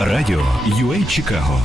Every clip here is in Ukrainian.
Радіо UA Чикаго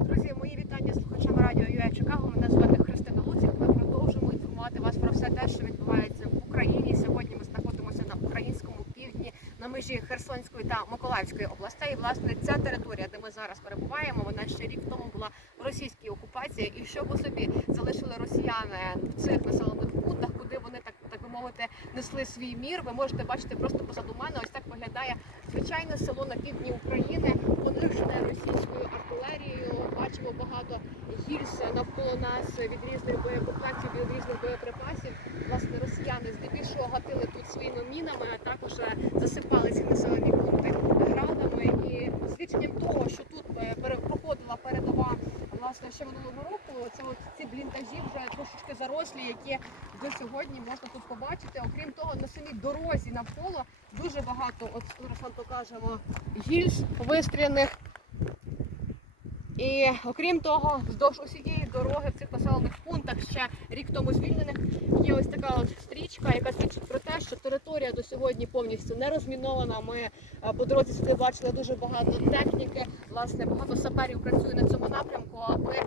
Друзі, мої вітання слухачам радіо ЮЕ Чикаго. Мене звати Христина Луцик. Ми продовжуємо інформувати вас про все те, що відбувається в Україні. Сьогодні ми знаходимося на українському півдні на межі Херсонської та Миколаївської областей. І, власне, ця територія, де ми зараз перебуваємо, вона ще рік тому була в російській окупації. І що по собі залишили росіяни в цих населених пунктах, куди вони так так би мовити несли свій мір. Ви можете бачити просто позаду мене. Ось так виглядає звичайне село на півдні України, понищене російською артилерією. Бачимо багато гільз навколо нас від різних боєкомплектів, від різних боєприпасів. Власне, росіяни здебільшого гатили тут своїми мінами, а також е, засипали ці населені пункти градами. І свідченням того, що тут е, пере- проходила передова власне ще минулого року. Це от ці бліндажі вже трошечки зарослі, які до сьогодні можна тут побачити. Окрім того, на самій дорозі навколо дуже багато. От Руслан покажемо гільз вистріляних. І окрім того, вздовж усієї дороги в цих населених пунктах ще рік тому звільнених є ось така от стрічка, яка свідчить про те, що територія до сьогодні повністю не розмінована. Ми е, по дорозі сюди бачили дуже багато техніки. Власне, багато саперів працює на цьому напрямку, аби е,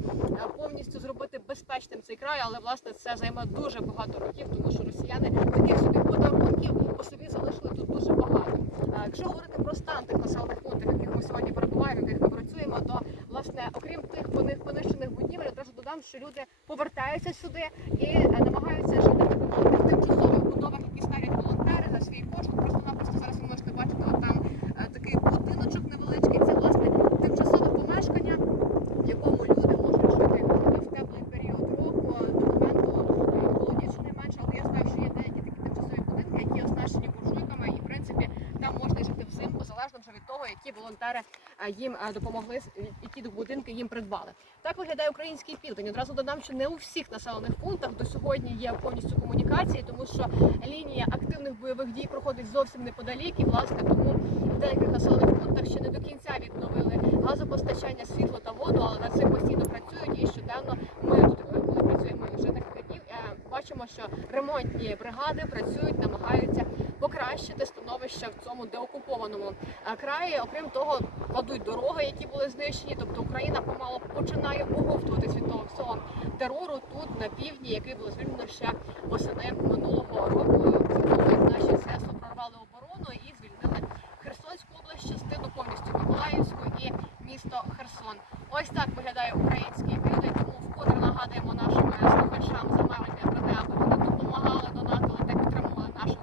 повністю зробити безпечним цей край. Але власне це займе дуже багато років, тому що росіяни таких собі подарунків по собі залишили тут дуже багато. Е, Якщо говорити про стан тих населених пунктів, яких ми сьогодні перебуваємо, в яких ми працюємо, то власне, окрім тих понищених будівель, теж додам, що люди повертаються сюди і е, намагаються жити в тимчасових будовах, які ставлять волонтери за свій кошт. Просто-напросто зараз ви можете бачити, от там е, такий будиночок невеличкий. Це власне тимчасове помешкання, в якому люди можуть жити в теплий період року до моменту е, холодів щонайменше. Але я знаю, що є деякі такі тимчасові будинки, які оснащені буржуйками, і в принципі там можна жити взимку, залежно вже від того, які волонтери е, їм е, допомогли, які будинки їм придбали. Так виглядає український південь. Одразу додам, що не у всіх населених пунктах до сьогодні є повністю комунікації, тому що лінія активних бойових дій проходить зовсім неподалік, і власне тому в деяких населених пунктах ще не до кінця відновили газопостачання, світло та воду, але над цим постійно працюють і щоденно ми тут, е, коли працюємо вже декілька днів, е, бачимо, що ремонтні бригади працюють, намагаються покращити становище в цьому деокупованому е, краї. Окрім того, кладуть дороги, які були знищені. Тобто Україна помало починає оговтуватись від того всього терору тут на півдні, який було звільнено ще восени минулого року. Коли наші сесло прорвали оборону і звільнили Херсонську область, частину повністю Миколаївську і місто Херсон. Ось так виглядає український південь. Тому вкотре нагадуємо нашим е, слухачам замовлення про те, аби вони допомагали, донатили та підтримували нашу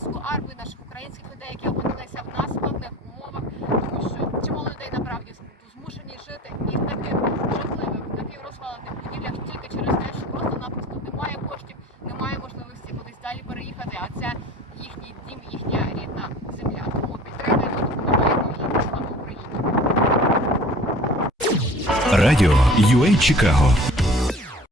українську армію, наших українських людей, які опинилися в нас складних умовах, тому що чимало людей направді змушені жити і в таких жахливих, напіврозвалених будівлях тільки через те, що просто-напросто немає коштів, немає можливості кудись далі переїхати, а це їхній дім, їхня рідна земля. Тому підтримуємо, допомагаємо і слава Україні. Радіо UA Чикаго